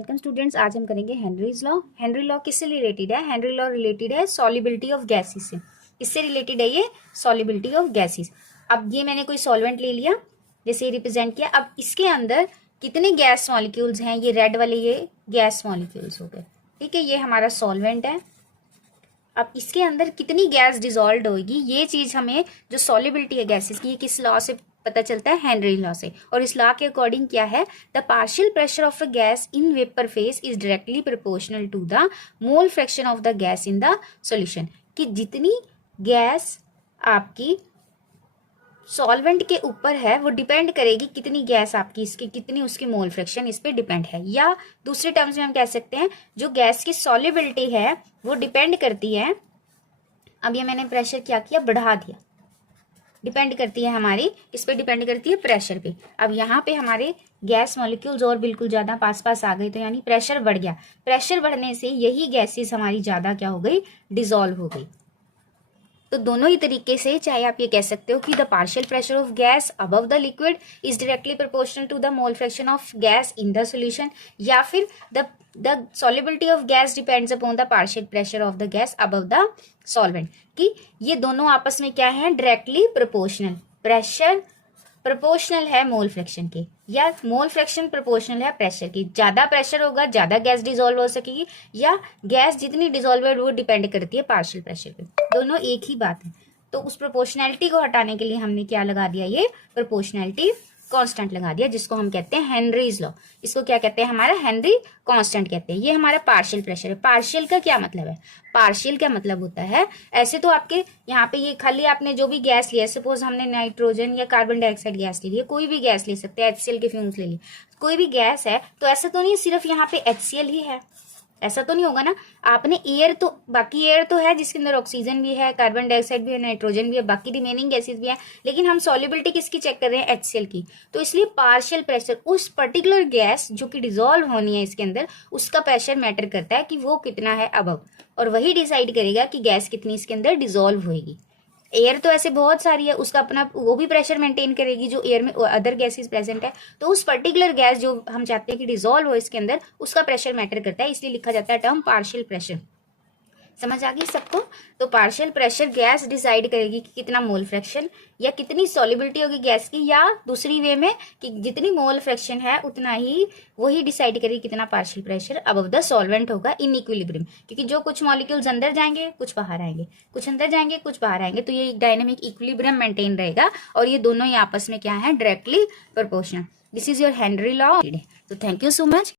Welcome students, आज हम करेंगे हेनरीज लॉ। हेनरी लॉ किससे रिलेटेड है? हेनरी लॉ रिलेटेड है सॉल्युबिलिटी ऑफ गैसेस से। इससे रिलेटेड है ये सॉल्युबिलिटी ऑफ गैसेस। अब ये मैंने कोई सॉल्वेंट ले लिया, जैसे ये रिप्रेजेंट किया। अब इसके अंदर कितने गैस मॉलिक्यूल्स हैं? ये रेड वाले ये गैस मॉलिक्यूल्स हो गए, ठीक है। ये हमारा सॉल्वेंट है। अब इसके अंदर कितनी गैस डिजोल्व होगी, ये चीज हमें जो सॉल्युबिलिटी है गैसेस की, ये किस लॉ से पता चलता है? हेनरी लॉ से। और इस लॉ के अकॉर्डिंग क्या है? The partial pressure of a gas in vapour phase is directly proportional to the mole fraction of the gas in the solution. कि जितनी गैस आपकी सॉल्वेंट के ऊपर है वो डिपेंड करेगी कितनी गैस आपकी, इसकी कितनी उसकी मोल फ्रैक्शन इस पे डिपेंड है। या दूसरे टर्म्स में हम कह सकते हैं जो गैस की सॉल्युबिलिटी है वो डिपेंड करती है। अब ये मैंने प्रेशर क्या किया? बढ़ा दिया। डिपेंड करती है हमारी, इस पे डिपेंड करती है प्रेशर पे। अब यहाँ पे हमारे गैस मॉलिक्यूल्स और बिल्कुल ज्यादा पास पास आ गए, तो यानी प्रेशर बढ़ गया। प्रेशर बढ़ने से यही गैसेस हमारी ज्यादा क्या हो गई? डिसॉल्व हो गई। तो दोनों ही तरीके से, चाहे आप ये कह सकते हो कि the partial pressure of gas above the liquid is directly proportional to the mole fraction of gas in the solution, या फिर the solubility of gas depends upon the partial pressure of the gas above the solvent। कि ये दोनों आपस में क्या है? Directly proportional. Pressure proportional है मोल फ्रैक्शन के, या मोल फ्रैक्शन प्रोपोर्शनल है प्रेशर की। ज्यादा प्रेशर होगा ज्यादा गैस डिसॉल्व हो सकेगी, या गैस जितनी डिसॉल्व है वो डिपेंड करती है पार्शियल प्रेशर पे। दोनों एक ही बात है। तो उस प्रोपोर्शनैलिटी को हटाने के लिए हमने क्या लगा दिया? ये प्रोपोर्शनैलिटी कांस्टेंट लगा दिया, जिसको हम कहते हैं हेनरीज लॉ। इसको क्या कहते हैं? हमारा हेनरी कांस्टेंट कहते हैं। ये हमारा पार्शियल प्रेशर है। पार्शियल का क्या मतलब है? पार्शियल का मतलब होता है, ऐसे तो आपके यहाँ पे ये खाली आपने जो भी गैस लिया, सपोज हमने नाइट्रोजन या कार्बन डाइऑक्साइड गैस ले लिया, कोई भी गैस ले सकते हैं, HCl के फ्यूम्स ले लिए, कोई भी गैस है, तो ऐसा तो नहीं सिर्फ यहाँ पे HCl ही है, ऐसा तो नहीं होगा ना। आपने एयर तो, बाकी एयर तो है जिसके अंदर ऑक्सीजन भी है, कार्बन डाइऑक्साइड भी है, नाइट्रोजन भी है, बाकी रिमेनिंग गैसेस भी है, लेकिन हम सॉल्युबिलिटी किसकी चेक कर रहे हैं? HCl की। तो इसलिए पार्शियल प्रेशर उस पर्टिकुलर गैस जो कि डिसॉल्व होनी है इसके अंदर, उसका प्रेशर मैटर करता है कि वो कितना है अबव, और वही डिसाइड करेगा कि गैस कितनी इसके अंदर डिसॉल्व होगी। एयर तो ऐसे बहुत सारी है, उसका अपना वो भी प्रेशर मेंटेन करेगी जो एयर में अदर गैसेस प्रेजेंट है। तो उस पर्टिकुलर गैस जो हम चाहते हैं कि डिसॉल्व हो इसके अंदर, उसका प्रेशर मैटर करता है, इसलिए लिखा जाता है टर्म पार्शियल प्रेशर। समझ आ गई सबको? तो पार्शियल प्रेशर गैस डिसाइड करेगी कि कितना मोल फ्रैक्शन या कितनी सॉल्युबिलिटी होगी गैस की, या दूसरी वे में कि जितनी मोल फ्रैक्शन है उतना ही वही डिसाइड करेगी कितना partial pressure above the solvent होगा इन इक्विलिब्रियम। क्योंकि जो कुछ मॉलिक्यूल्स अंदर जाएंगे कुछ बाहर आएंगे, कुछ अंदर जाएंगे कुछ बाहर आएंगे, तो ये डायनेमिक इक्विलिब्रियम मेंटेन रहेगा, और ये दोनों ही आपस में क्या है? Directly proportional. This is your Henry law. तो थैंक यू सो मच।